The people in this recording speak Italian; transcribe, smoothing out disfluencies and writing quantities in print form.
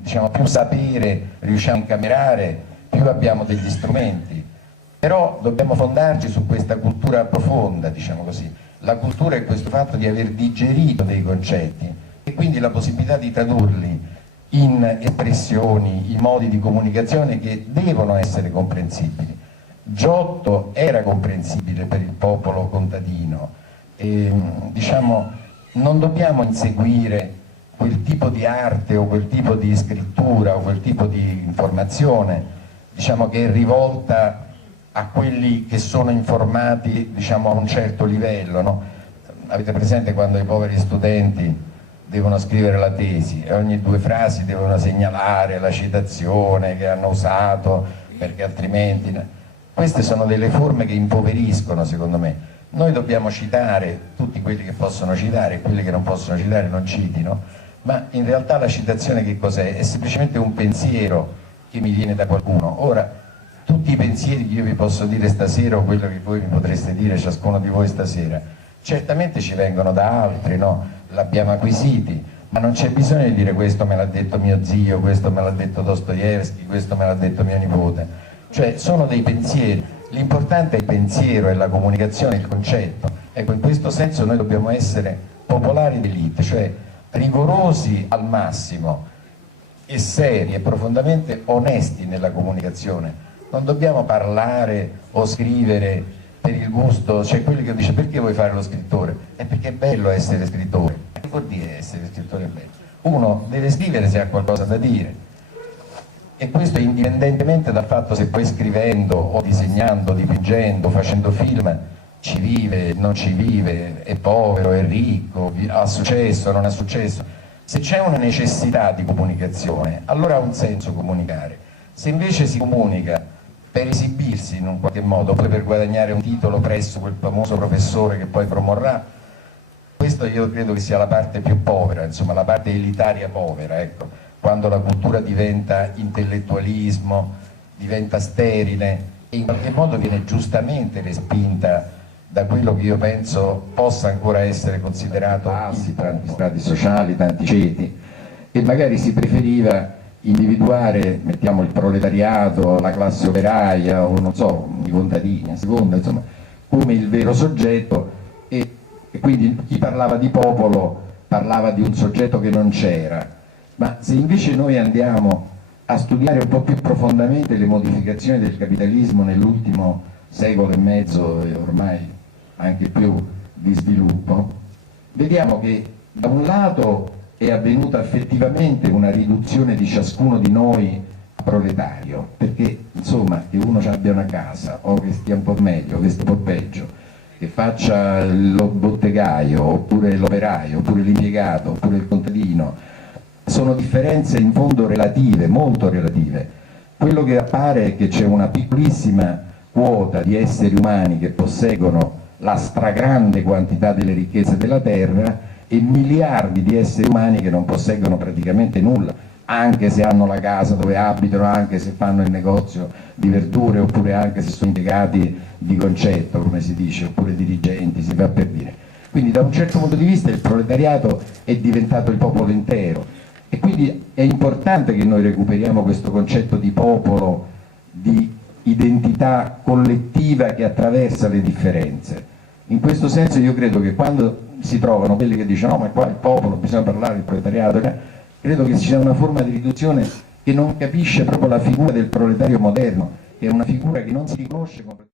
Diciamo, più sapere riusciamo a incamerare, più abbiamo degli strumenti, però dobbiamo fondarci su questa cultura profonda, diciamo così. La cultura è questo fatto di aver digerito dei concetti e quindi la possibilità di tradurli in espressioni, in modi di comunicazione che devono essere comprensibili. Giotto era comprensibile per il popolo contadino e, diciamo, non dobbiamo inseguire quel tipo di arte o quel tipo di scrittura o quel tipo di informazione, diciamo, che è rivolta a quelli che sono informati, diciamo, a un certo livello, no? Avete presente quando i poveri studenti devono scrivere la tesi e ogni due frasi devono segnalare la citazione che hanno usato perché altrimenti... Queste sono delle forme che impoveriscono, secondo me. Noi dobbiamo citare tutti quelli che possono citare e quelli che non possono citare non citino, ma in realtà la citazione che cos'è? È semplicemente un pensiero che mi viene da qualcuno. Ora, tutti i pensieri che io vi posso dire stasera o quello che voi mi potreste dire ciascuno di voi stasera, certamente ci vengono da altri, no? L'abbiamo acquisiti, ma non c'è bisogno di dire questo me l'ha detto mio zio, questo me l'ha detto Dostoevsky, questo me l'ha detto mio nipote. Cioè sono dei pensieri, l'importante è il pensiero, è la comunicazione, il concetto. Ecco, in questo senso noi dobbiamo essere popolari d'élite, cioè rigorosi al massimo e seri e profondamente onesti nella comunicazione. Non dobbiamo parlare o scrivere per il gusto, cioè quelli che dice perché vuoi fare lo scrittore? È perché è bello essere scrittore. Che vuol dire essere scrittore è bello? Uno deve scrivere se ha qualcosa da dire. E questo indipendentemente dal fatto se poi scrivendo o disegnando, dipingendo, facendo film ci vive, non ci vive, è povero, è ricco, ha successo, non ha successo. Se c'è una necessità di comunicazione, allora ha un senso comunicare. Se invece si comunica per esibirsi in un qualche modo, poi per guadagnare un titolo presso quel famoso professore che poi promorrà, questo io credo che sia la parte più povera, insomma la parte elitaria povera, ecco. Quando la cultura diventa intellettualismo, diventa sterile e in qualche modo viene giustamente respinta da quello che io penso possa ancora essere considerato tanti strati sociali, tanti ceti, e magari si preferiva individuare, mettiamo il proletariato, la classe operaia o non so, i contadini, a seconda, insomma, come il vero soggetto e quindi chi parlava di popolo parlava di un soggetto che non c'era. Ma se invece noi andiamo a studiare un po' più profondamente le modificazioni del capitalismo nell'ultimo secolo e mezzo e ormai anche più di sviluppo, vediamo che da un lato è avvenuta effettivamente una riduzione di ciascuno di noi a proletario, perché insomma che uno abbia una casa o che stia un po' meglio, che stia un po' peggio, che faccia lo bottegaio oppure l'operaio, oppure l'impiegato, oppure il contadino, sono differenze in fondo relative, molto relative. Quello che appare è che c'è una piccolissima quota di esseri umani che posseggono la stragrande quantità delle ricchezze della terra e miliardi di esseri umani che non posseggono praticamente nulla, anche se hanno la casa dove abitano, anche se fanno il negozio di verdure, oppure anche se sono impiegati di concetto, come si dice, oppure dirigenti, si va per dire. Quindi da un certo punto di vista il proletariato è diventato il popolo intero. E quindi è importante che noi recuperiamo questo concetto di popolo, di identità collettiva che attraversa le differenze. In questo senso io credo che quando si trovano quelli che dicono no ma qua il popolo, bisogna parlare del proletariato, credo che ci sia una forma di riduzione che non capisce proprio la figura del proletario moderno, che è una figura che non si riconosce come